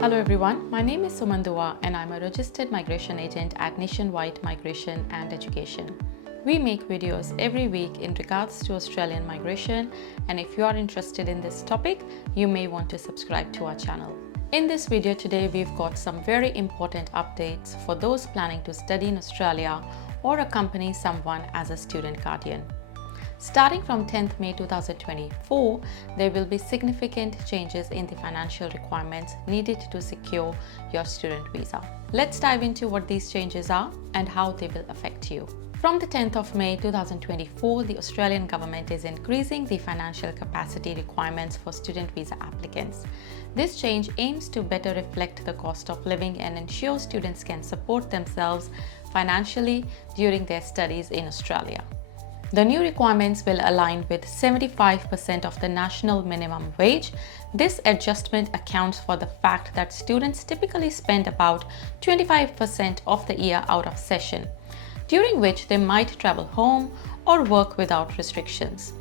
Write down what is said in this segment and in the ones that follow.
Hello everyone, my name is Suman and I'm a registered migration agent at Nationwide Migration and Education. We make videos every week in regards to Australian migration, and if you are interested in this topic, you may want to subscribe to our channel. In this video today, we've got some very important updates for those planning to study in Australia or accompany someone as a student guardian. Starting from 10th May 2024, there will be significant changes in the financial requirements needed to secure your student visa. Let's dive into what these changes are and how they will affect you. From the 10th of May 2024, the Australian government is increasing the financial capacity requirements for student visa applicants. This change aims to better reflect the cost of living and ensure students can support themselves financially during their studies in Australia. The new requirements will align with 75% of the national minimum wage. This adjustment accounts for the fact that students typically spend about 25% of the year out of session, during which they might travel home or work without restrictions.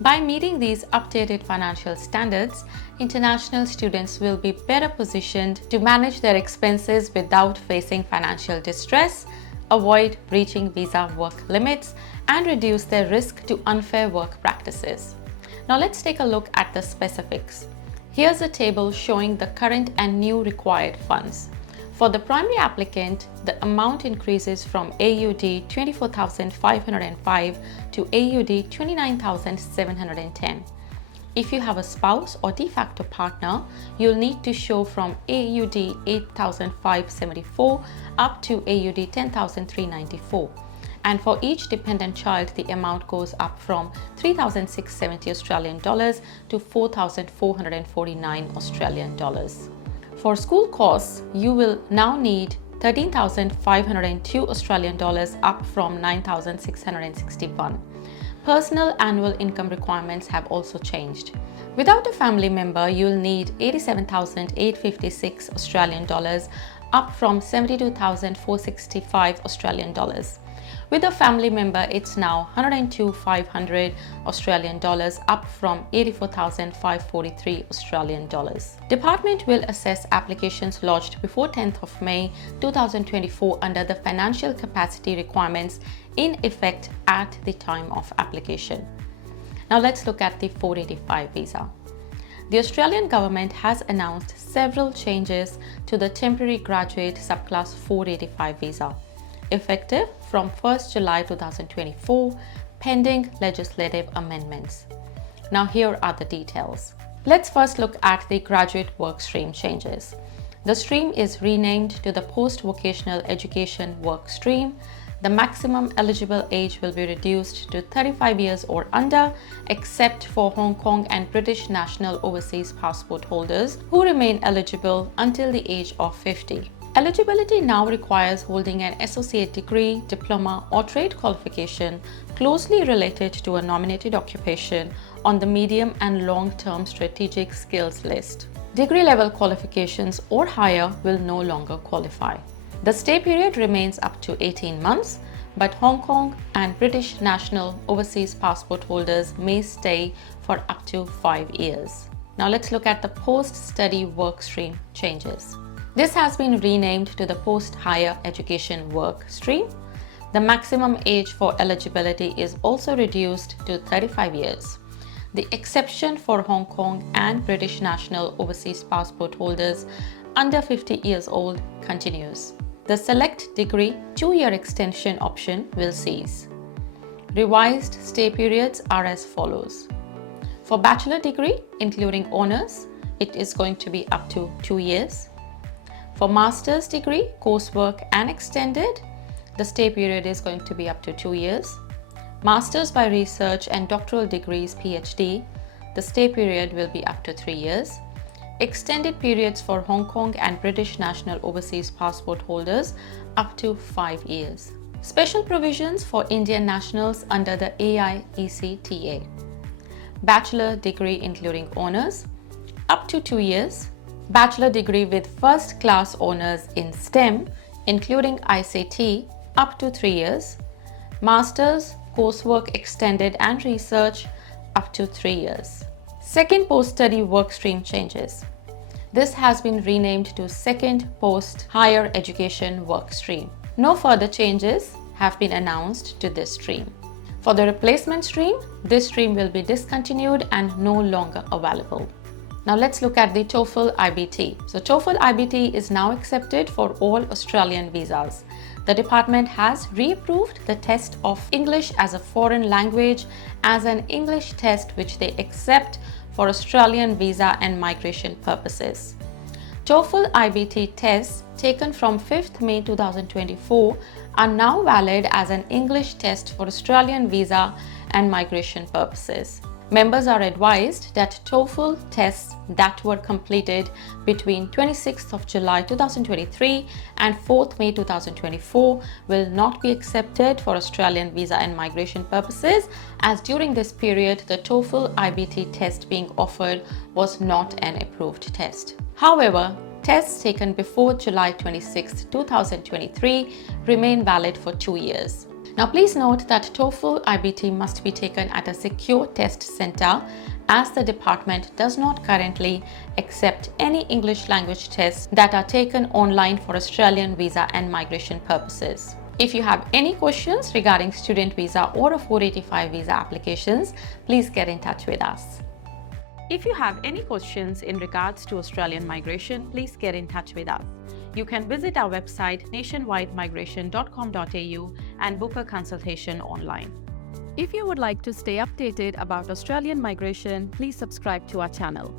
By meeting these updated financial standards, international students will be better positioned to manage their expenses without facing financial distress, avoid breaching visa work limits, and reduce their risk to unfair work practices. Now let's take a look at the specifics. Here's a table showing the current and new required funds. For the primary applicant, the amount increases from AUD 24,505 to AUD 29,710. If you have a spouse or de facto partner, you'll need to show from AUD 8,574 up to AUD 10,394. And for each dependent child, the amount goes up from 3,670 Australian dollars to 4,449 Australian dollars. For school costs, you will now need 13,502 Australian dollars up from 9,661. Personal annual income requirements have also changed. Without a family member, you'll need 87,856 Australian dollars up from 72,465 Australian dollars. With a family member, it's now 102,500 Australian dollars up from 84,543 Australian dollars. Department will assess applications lodged before 10th of May 2024 under the financial capacity requirements in effect at the time of application. Now let's look at the 485 visa. The Australian government has announced several changes to the temporary graduate subclass 485 visa, effective from 1st July 2024, pending legislative amendments. Now here are the details. Let's first look at the graduate work stream changes. The stream is renamed to the Post-Vocational Education Work Stream. The maximum eligible age will be reduced to 35 years or under, except for Hong Kong and British national overseas passport holders who remain eligible until the age of 50. Eligibility now requires holding an associate degree, diploma, or trade qualification closely related to a nominated occupation on the medium and long-term strategic skills list. Degree level qualifications or higher will no longer qualify. The stay period remains up to 18 months, but Hong Kong and British national overseas passport holders may stay for up to 5 years. Now let's look at the post-study work stream changes. This has been renamed to the Post-Higher Education Work Stream. The maximum age for eligibility is also reduced to 35 years. The exception for Hong Kong and British national overseas passport holders under 50 years old continues. The select degree 2-year extension option will cease. Revised stay periods are as follows. For bachelor degree, including honours, it is going to be up to 2 years. For master's degree, coursework and extended, the stay period is going to be up to 2 years. Master's by research and doctoral degrees, PhD, the stay period will be up to 3 years. Extended periods for Hong Kong and British national overseas passport holders up to 5 years. Special provisions for Indian nationals under the AIECTA. Bachelor degree including honours, up to 2 years. Bachelor degree with first class honours in STEM, including ICT, up to 3 years. Master's, coursework extended and research, up to 3 years. Second post-study work stream changes. This has been renamed to Second Post Higher Education Work Stream. No further changes have been announced to this stream. For the replacement stream, this stream will be discontinued and no longer available. Now let's look at the TOEFL IBT. So TOEFL IBT is now accepted for all Australian visas. The department has reapproved the test of English as a foreign language as an English test which they accept for Australian visa and migration purposes. TOEFL IBT tests taken from 5th May 2024 are now valid as an English test for Australian visa and migration purposes. Members are advised that TOEFL tests that were completed between 26th of July 2023 and 4th May 2024 will not be accepted for Australian visa and migration purposes, as during this period the TOEFL IBT test being offered was not an approved test. However, tests taken before July 26, 2023 remain valid for 2 years. Now please note that TOEFL IBT must be taken at a secure test center, as the department does not currently accept any English language tests that are taken online for Australian visa and migration purposes. If you have any questions regarding student visa or a 485 visa applications, please get in touch with us. If you have any questions in regards to Australian migration, please get in touch with us. You can visit our website nationwidemigration.com.au and book a consultation online. If you would like to stay updated about Australian migration, please subscribe to our channel.